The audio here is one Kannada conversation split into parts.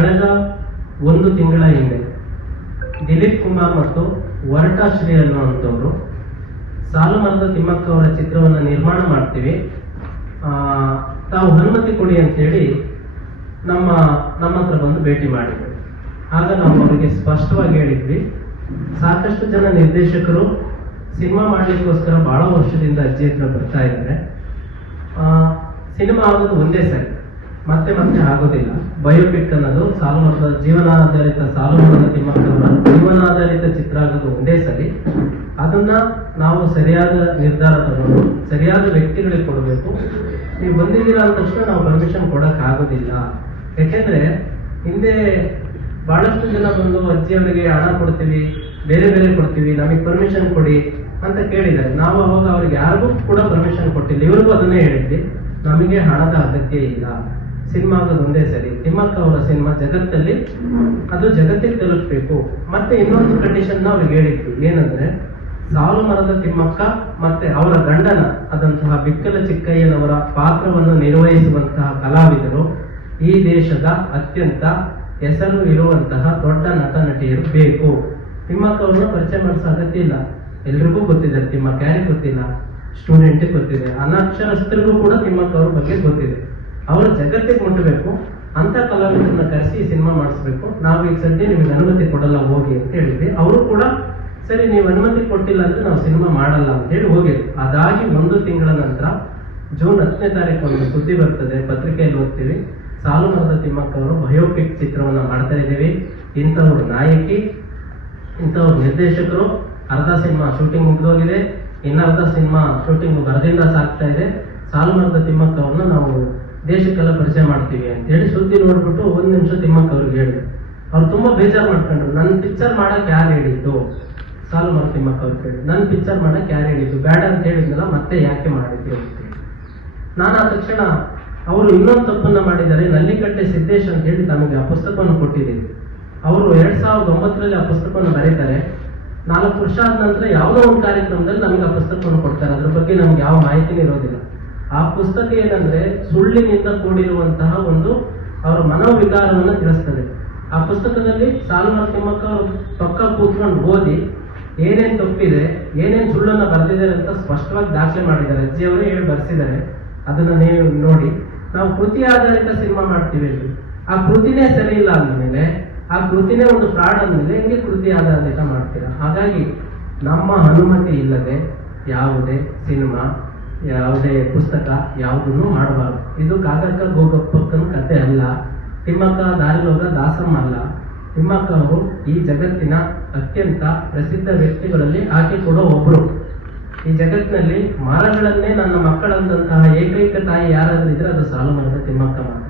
ಕಳೆದ 1 ತಿಂಗಳ ಹಿಂದೆ ದಿಲೀಪ್ ಕುಮಾರ್ ಮತ್ತು ವರಟಾಶ್ರೀ ಅನ್ನುವಂಥವ್ರು ಸಾಲುಮರದ ತಿಮ್ಮಕ್ಕ ಅವರ ಚಿತ್ರವನ್ನು ನಿರ್ಮಾಣ ಮಾಡ್ತೀವಿ, ತಾವು ಅನುಮತಿ ಕೊಡಿ ಅಂತೇಳಿ ನಮ್ಮ ಹತ್ರ ಬಂದು ಭೇಟಿ ಮಾಡಿದ್ವಿ. ಆಗ ನಾವು ಅವರಿಗೆ ಸ್ಪಷ್ಟವಾಗಿ ಹೇಳಿದ್ವಿ, ಸಾಕಷ್ಟು ಜನ ನಿರ್ದೇಶಕರು ಸಿನಿಮಾ ಮಾಡಲಿಕ್ಕೋಸ್ಕರ ಬಹಳ ವರ್ಷದಿಂದ ಅಜ್ಜಿ ಹತ್ರ ಬರ್ತಾ ಇದ್ದಾರೆ. ಸಿನಿಮಾ ಆಗೋದು ಒಂದೇ ಸರಿ, ಮತ್ತೆ ಆಗೋದಿಲ್ಲ. ಬಯೋಪಿಕ್ ಅನ್ನೋದು ಸಾಲುಮರದ ಜೀವನಾಧಾರಿತ ಸಾಲುಮರದ ತಿಮ್ಮಕ್ಕವರ ಜೀವನಾಧಾರಿತ ಚಿತ್ರ ಆಗೋದು ಒಂದೇ ಸರಿ. ಅದನ್ನ ನಾವು ಸರಿಯಾದ ನಿರ್ಧಾರ ತಗೊಂಡು ಸರಿಯಾದ ವ್ಯಕ್ತಿಗಳಿಗೆ ಕೊಡಬೇಕು. ನೀವು ಬಂದಿದ್ದೀರಾ ಅಂದ ತಕ್ಷಣ ನಾವು ಪರ್ಮಿಷನ್ ಕೊಡಕ್ ಆಗೋದಿಲ್ಲ. ಯಾಕೆಂದ್ರೆ ಹಿಂದೆ ಬಹಳಷ್ಟು ಜನ ಬಂದು ಅಜ್ಜಿಯವರಿಗೆ ಹಣ ಕೊಡ್ತೀವಿ, ಬೇರೆ ಕೊಡ್ತೀವಿ, ನಮಗೆ ಪರ್ಮಿಷನ್ ಕೊಡಿ ಅಂತ ಕೇಳಿದ್ದಾರೆ. ನಾವು ಅವಾಗ ಅವ್ರಿಗೆ ಯಾರಿಗೂ ಕೂಡ ಪರ್ಮಿಷನ್ ಕೊಟ್ಟಿಲ್ಲ. ಇವ್ರಿಗೂ ಅದನ್ನೇ ಹೇಳಿದ್ವಿ, ನಮಗೆ ಹಣದ ಅಗತ್ಯ ಇಲ್ಲ, ಸಿನಿಮಾ ಆಗೋದು ಒಂದೇ ಸರಿ. ತಿಮ್ಮಕ್ಕ ಅವರ ಸಿನಿಮಾ ಜಗತ್ತಲ್ಲಿ ಅದು ಜಗತ್ತಿಗೆ ತಲುಪಬೇಕು. ಮತ್ತೆ ಇನ್ನೊಂದು ಕಂಡೀಷನ್ ಅವ್ರಿಗೆ ಹೇಳಿದ್ವಿ, ಏನಂದ್ರೆ ಸಾಲುಮರದ ತಿಮ್ಮಕ್ಕ ಮತ್ತೆ ಅವರ ಗಂಡನ ಆದಂತಹ ಬಿಕ್ಕಲ ಚಿಕ್ಕಯ್ಯನವರ ಪಾತ್ರವನ್ನು ನಿರ್ವಹಿಸುವಂತಹ ಕಲಾವಿದರು ಈ ದೇಶದ ಅತ್ಯಂತ ಹೆಸರು ಇರುವಂತಹ ದೊಡ್ಡ ನಟ ನಟಿಯರು ಬೇಕು. ತಿಮ್ಮಕ್ಕ ಅವ್ರನ್ನ ಪರಿಚಯ ಮಾಡಿಸೋ ಅಗತ್ಯ ಇಲ್ಲ, ಎಲ್ರಿಗೂ ಗೊತ್ತಿದೆ. ತಿಮ್ಮಕ್ಕ ಯಾರಿಗೆ ಗೊತ್ತಿಲ್ಲ? ಸ್ಟೂಡೆಂಟಿಗೆ ಗೊತ್ತಿದೆ, ಅನಕ್ಷರಸ್ಥರಿಗೂ ಕೂಡ ತಿಮ್ಮಕ್ಕ ಅವ್ರ ಬಗ್ಗೆ ಗೊತ್ತಿದೆ. ಅವರ ಜಗತ್ತಿಗೆ ಮುಟ್ಟಬೇಕು ಅಂತ ಕಲಾವಿದರನ್ನ ಕರೆಸಿ ಸಿನಿಮಾ ಮಾಡಿಸ್ಬೇಕು. ನಾವು ಈಗ ಸದ್ಯ ನಿಮಗೆ ಅನುಮತಿ ಕೊಡಲ್ಲ, ಹೋಗಿ ಅಂತ ಹೇಳಿದ್ವಿ. ಅವರು ಕೂಡ ಸರಿ, ನೀವು ಅನುಮತಿ ಕೊಟ್ಟಿಲ್ಲ ಅಂದ್ರೆ ನಾವು ಸಿನಿಮಾ ಮಾಡಲ್ಲ ಅಂತ ಹೇಳಿ ಹೋಗಿದ್ವಿ. ಅದಾಗಿ 1 ತಿಂಗಳ ನಂತರ ಜೂನ್ 10ನೇ ತಾರೀಕು ಒಂದು ಸುದ್ದಿ ಬರ್ತದೆ, ಪತ್ರಿಕೆಯಲ್ಲಿ ಓದ್ತೀವಿ, ಸಾಲುಮರದ ತಿಮ್ಮಕ್ಕ ಅವರು ಬಯೋಪಿಕ್ ಚಿತ್ರವನ್ನ ಮಾಡ್ತಾ ಇದ್ದೀವಿ, ಇಂಥವ್ರು ನಾಯಕಿ, ಇಂಥವ್ರು ನಿರ್ದೇಶಕರು, ಅರ್ಧ ಸಿನಿಮಾ ಶೂಟಿಂಗ್ ಮುಗಿದೋಗಿದೆ, ಇನ್ನರ್ಧ ಸಿನಿಮಾ ಶೂಟಿಂಗ್ ಬರದಿಂದ ಸಾಗ್ತಾ ಇದೆ, ಸಾಲುಮರದ ತಿಮ್ಮಕ್ಕ ಅವ್ರನ್ನ ನಾವು ದೇಶಕ್ಕೆಲ್ಲ ಪರಿಚಯ ಮಾಡ್ತೀವಿ ಅಂತ ಹೇಳಿ ಸುದ್ದಿ ನೋಡ್ಬಿಟ್ಟು 1 ನಿಮಿಷ ತಿಮ್ಮಕ್ಕ ಅವ್ರಿಗೆ ಹೇಳಿದ್ರು. ಅವ್ರು ತುಂಬಾ ಬೇಜಾರು ಮಾಡ್ಕೊಂಡ್ರು. ನನ್ನ ಪಿಕ್ಚರ್ ಮಾಡಕ್ ಯಾರು ಹೇಳಿದ್ದು? ಸಾಲುಮರದ ತಿಮ್ಮಕ್ಕ ಅವ್ರು ಕೇಳಿ, ನನ್ನ ಪಿಕ್ಚರ್ ಮಾಡಕ್ ಯಾರು ಹೇಳಿದ್ದು? ಬೇಡ ಅಂತ ಹೇಳಿದ್ನಲ್ಲ, ಮತ್ತೆ ಯಾಕೆ ಮಾಡಿದ್ವಿ ಅಂತ ಹೇಳಿ. ನಾನು ಆ ತಕ್ಷಣ ಅವರು ಇನ್ನೊಂದು ತಪ್ಪನ್ನ ಮಾಡಿದ್ದಾರೆ, ನಲ್ಲಿಕಟ್ಟೆ ಸಿದ್ದೇಶ್ ಅಂತ ಹೇಳಿ ನಮಗೆ ಆ ಪುಸ್ತಕವನ್ನು ಕೊಟ್ಟಿದ್ದೀವಿ. ಅವರು 2009ರಲ್ಲಿ ಆ ಪುಸ್ತಕವನ್ನು ಬರೀತಾರೆ. 4 ವರ್ಷ ಆದ ನಂತರ ಯಾವುದೋ ಒಂದು ಕಾರ್ಯಕ್ರಮದಲ್ಲಿ ನಮಗೆ ಆ ಪುಸ್ತಕವನ್ನು ಕೊಡ್ತಾರೆ. ಅದ್ರ ಬಗ್ಗೆ ನಮ್ಗೆ ಯಾವ ಮಾಹಿತಿನೇ ಇರೋದಿಲ್ಲ. ಆ ಪುಸ್ತಕ ಏನಂದ್ರೆ ಸುಳ್ಳಿನಿಂದ ಕೂಡಿರುವಂತಹ ಒಂದು ಅವರ ಮನೋವಿಕಾರವನ್ನ ತಿಳಿಸ್ತದೆ. ಆ ಪುಸ್ತಕದಲ್ಲಿ ಸಾಲುಮರದ ತಿಮ್ಮಕ್ಕ ಅವರು ಪಕ್ಕ ಕೂತ್ಕೊಂಡು ಓದಿ ಏನೇನ್ ತಪ್ಪಿದೆ, ಏನೇನ್ ಸುಳ್ಳನ್ನ ಬರ್ತಿದ್ದಾರೆ ಅಂತ ಸ್ಪಷ್ಟವಾಗಿ ದಾಖಲೆ ಮಾಡಿದ್ದಾರೆ. ಅಜ್ಜಿಯವರೇ ಹೇಳಿ ಬರ್ಸಿದ್ದಾರೆ. ಅದನ್ನ ನೀವು ನೋಡಿ. ನಾವು ಕೃತಿ ಆಧಾರಿತ ಸಿನಿಮಾ ಮಾಡ್ತೀವಿ, ಆ ಕೃತಿನೇ ಸರಿ ಇಲ್ಲ ಅಂದಮೇಲೆ, ಆ ಕೃತಿನೇ ಒಂದು ಫ್ರಾಡ್ ಅಂದಮೇಲೆ ಹಿಂಗೆ ಕೃತಿ ಆಧಾರಿತ ಮಾಡ್ತೀರಾ? ಹಾಗಾಗಿ ನಮ್ಮ ಅನುಮತಿ ಇಲ್ಲದೆ ಯಾವುದೇ ಸಿನಿಮಾ, ಯಾವುದೇ ಪುಸ್ತಕ ಯಾವುದನ್ನು ಮಾಡಬಾರ್ದು. ಇದು ಕಾಗಕ್ಕ ಗೋಗಪ್ಪಕ್ಕನ ಕತೆ ಅಲ್ಲ. ತಿಮ್ಮಕ್ಕ ದಾರಿಲೋಗ ದಾಸಮ್ಮ ಅಲ್ಲ. ತಿಮ್ಮಕ್ಕ ಅವರು ಈ ಜಗತ್ತಿನ ಅತ್ಯಂತ ಪ್ರಸಿದ್ಧ ವ್ಯಕ್ತಿಗಳಲ್ಲಿ ಆಕೆ ಕೂಡ ಒಬ್ರು. ಈ ಜಗತ್ತಿನಲ್ಲಿ ಮರಗಳನ್ನೇ ನನ್ನ ಮಕ್ಕಳಂತಹ ಏಕೈಕ ತಾಯಿ ಯಾರಾದ್ರೂ ಇದ್ರೆ ಅದು ಸಾಲುಮರದ ತಿಮ್ಮಕ್ಕ ಮಾತ್ರ.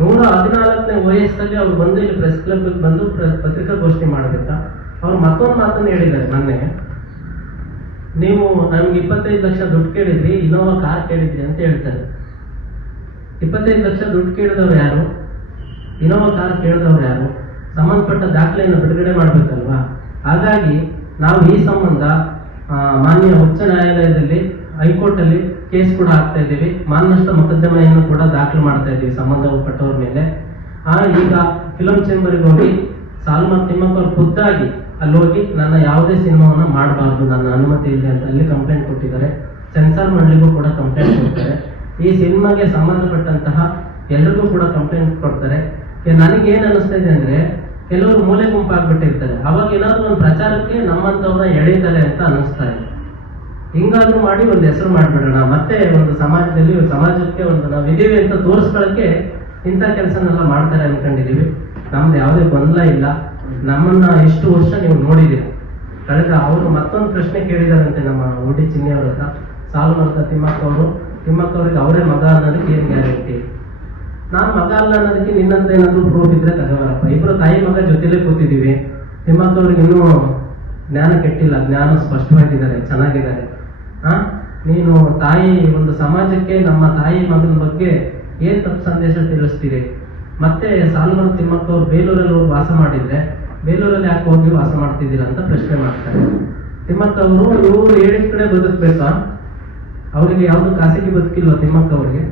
114ನೇ ವಯಸ್ಸಲ್ಲಿ ಅವ್ರು ಬಂದು ಇಲ್ಲಿ ಪ್ರೆಸ್ ಕ್ಲಬ್ ಬಂದು ಪತ್ರಿಕಾಗೋಷ್ಠಿ ಮಾಡಬೇಕಾ? ಅವ್ರು ಮತ್ತೊಂದು ಮಾತನ್ನು ಹೇಳಿದ್ದಾರೆ ಮೊನ್ನೆ, ನೀವು ನಮ್ಗೆ 25 ಲಕ್ಷ ದುಡ್ಡು ಕೇಳಿದ್ರಿ, ಇನ್ನೋವಾ ಕಾರ್ ಕೇಳಿದ್ರಿ ಅಂತ ಹೇಳ್ತಾರೆ. 25 ಲಕ್ಷ ದುಡ್ಡು ಕೇಳಿದವ್ರು ಯಾರು? ಇನ್ನೋವಾ ಕಾರ್ ಕೇಳಿದವ್ರು ಯಾರು? ಸಂಬಂಧಪಟ್ಟ ದಾಖಲೆಯನ್ನು ಬಿಡುಗಡೆ ಮಾಡ್ಬೇಕಲ್ವಾ? ಹಾಗಾಗಿ ನಾವು ಈ ಸಂಬಂಧ ಮಾನ್ಯ ಉಚ್ಚ ನ್ಯಾಯಾಲಯದಲ್ಲಿ, ಹೈಕೋರ್ಟ್ ಅಲ್ಲಿ ಕೇಸ್ ಕೂಡ ಹಾಕ್ತಾ ಇದ್ದೀವಿ. ಮಾನನಷ್ಟ ಮೊಕದ್ದಮೆಯನ್ನು ಕೂಡ ದಾಖಲು ಮಾಡ್ತಾ ಇದ್ದೀವಿ ಸಂಬಂಧಪಟ್ಟವ್ರ ಮೇಲೆ. ಈಗ ಫಿಲಂ ಚೇಂಬರ್ಗೆ ಹೋಗಿ ಸಾಲುಮರದ ತಿಮ್ಮಕ್ಕ ಅವ್ರು ಖುದ್ದಾಗಿ ಅಲ್ಲಿ ಹೋಗಿ ನನ್ನ ಯಾವುದೇ ಸಿನಿಮಾವನ್ನ ಮಾಡಬಾರ್ದು, ನನ್ನ ಅನುಮತಿ ಇದೆ ಅಂತ ಅಲ್ಲಿ ಕಂಪ್ಲೇಂಟ್ ಕೊಟ್ಟಿದ್ದಾರೆ. ಸೆನ್ಸಾರ್ ಮಂಡಳಿಗೂ ಕೂಡ ಕಂಪ್ಲೇಂಟ್ ಕೊಡ್ತಾರೆ. ಈ ಸಿನಿಮಾಗೆ ಸಂಬಂಧಪಟ್ಟಂತಹ ಎಲ್ರಿಗೂ ಕೂಡ ಕಂಪ್ಲೇಂಟ್ ಕೊಡ್ತಾರೆ. ನನಗೇನ್ ಅನಿಸ್ತಾ ಇದೆ ಅಂದ್ರೆ, ಕೆಲವರು ಮೂಲೆ ಗುಂಪಾಗ್ಬಿಟ್ಟಿರ್ತಾರೆ. ಅವಾಗ ಏನಾದ್ರು ಒಂದು ಪ್ರಚಾರಕ್ಕೆ ನಮ್ಮಂತವ್ರನ್ನ ಎಳೀತಾರೆ ಅಂತ ಅನಿಸ್ತಾ ಇದೆ. ಹಿಂಗಾದ್ರೂ ಮಾಡಿ ಒಂದು ಹೆಸರು ಮಾಡ್ಬಿಡೋಣ, ಮತ್ತೆ ಒಂದು ಸಮಾಜಕ್ಕೆ ಒಂದು ನಾವು ಇದೀವಿ ಅಂತ ತೋರಿಸ್ಕೊಳ್ಳಕ್ಕೆ ಇಂಥ ಕೆಲಸನೆಲ್ಲ ಮಾಡ್ತಾರೆ ಅನ್ಕೊಂಡಿದೀವಿ. ನಮ್ದು ಯಾವುದೇ ಗೊಂದಲ ಇಲ್ಲ. ನಮ್ಮನ್ನ ಇಷ್ಟು ವರ್ಷ ನೀವು ನೋಡಿದ್ದೀರಿ. ಕಳೆದ ಅವರು ಮತ್ತೊಂದು ಪ್ರಶ್ನೆ ಕೇಳಿದಾರಂತೆ ನಮ್ಮ ಓಡಿ ಚಿನ್ನಿಯವ್ರ ಹತ್ರ, ಸಾಲುಮರದ ತಿಮ್ಮಕ್ಕ ಅವ್ರಿಗೆ ಅವರೇ ಮಗ ಅನ್ನೋದಕ್ಕೆ ಏನ್ ಗ್ಯಾರಂಟಿ? ನಾನ್ ಮಗ ಅಲ್ಲ ಅನ್ನೋದಕ್ಕೆ ನಿನ್ನಂತ ಏನಾದ್ರು ಪ್ರೂಫ್ ಇದ್ರೆ ತಗೋಬರಪ್ಪ. ಇಬ್ರು ತಾಯಿ ಮಗ ಜೊತೆಲೇ ಕೂತಿದ್ದೀವಿ. ತಿಮ್ಮಕ್ಕ ಅವ್ರಿಗೆ ಇನ್ನೂ ಜ್ಞಾನ ಕೆಟ್ಟಿಲ್ಲ, ಜ್ಞಾನ ಸ್ಪಷ್ಟವಾಗಿದ್ದಾರೆ, ಚೆನ್ನಾಗಿದ್ದಾರೆ. ನೀನು ತಾಯಿ ಒಂದು ಸಮಾಜಕ್ಕೆ ನಮ್ಮ ತಾಯಿ ಮಗನ ಬಗ್ಗೆ ಏನ್ ತಪ್ಪು ಸಂದೇಶ ತಿಳಿಸ್ತೀರಿ? ಮತ್ತೆ ಸಾಲುಮರದ ತಿಮ್ಮಕ್ಕ ಅವ್ರು ಬೇಲೂರಲ್ಲಿ ಹೋಗಿ ವಾಸ ಮಾಡಿದ್ರೆ ಬೇಲೂರಲ್ಲಿ ಯಾಕೆ ಹೋಗಿ ವಾಸ ಮಾಡ್ತಿದ್ದೀರಾ ಅಂತ ಪ್ರಶ್ನೆ ಮಾಡ್ತಾರೆ. ತಿಮ್ಮಕ್ಕ ಅವರು ಇವ್ರು ಹೇಳಿದ ಕಡೆ ಬದುಕ್ಬೇಕಾ? ಅವರಿಗೆ ಯಾವ್ದು ಖಾಸಗಿ ಬದುಕಿಲ್ವ ತಿಮ್ಮಕ್ಕ ಅವ್ರಿಗೆ?